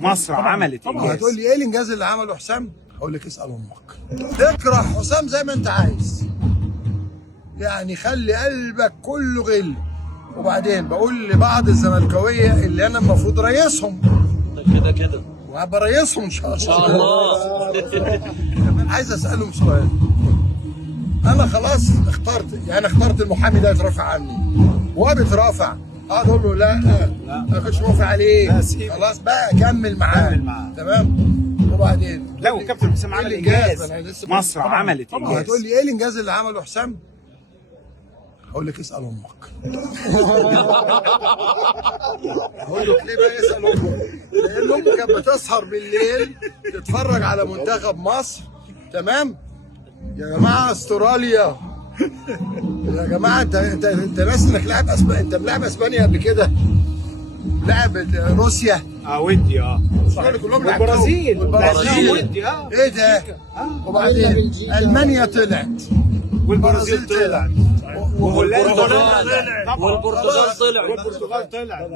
مصر عملت انجاز. هتقول لي ايه الانجاز اللي عمله حسام؟ هقول لك اسال امك. اكره حسام زي ما انت عايز، يعني خلي قلبك كله غل. وبعدين بقول لبعض الزملكاويه اللي انا المفروض رئيسهم كده وهبقى رئيسهم ان شاء الله. عايز اسالهم سؤال. انا خلاص اخترت المحامي ده يترافع عني، وهو بيترافع اقعد اقول له لا ما كنتش موافق عليه، خلاص بقى كمل معاه تمام. وبعدين لا وكابتن حسام عمل انجاز. مصر عملت انجاز. هتقول لي ايه الانجاز اللي عمله حسام؟ هقول لك اسال امك. هقول لك ليه بقى اسال امك؟ لان امك كانت بتسهر بالليل تتفرج على منتخب مصر، تمام؟ يا جماعه استراليا، يا جماعه انت ناس انك لاعب انت ملاعب اسبانيا قبل كده، لاعب روسيا ودي كلهم والبرازيل ودي ايه ده؟ وبعدين المانيا طلعت والبرازيل طلعت والبرتغال طلعت والبرتغال طلعت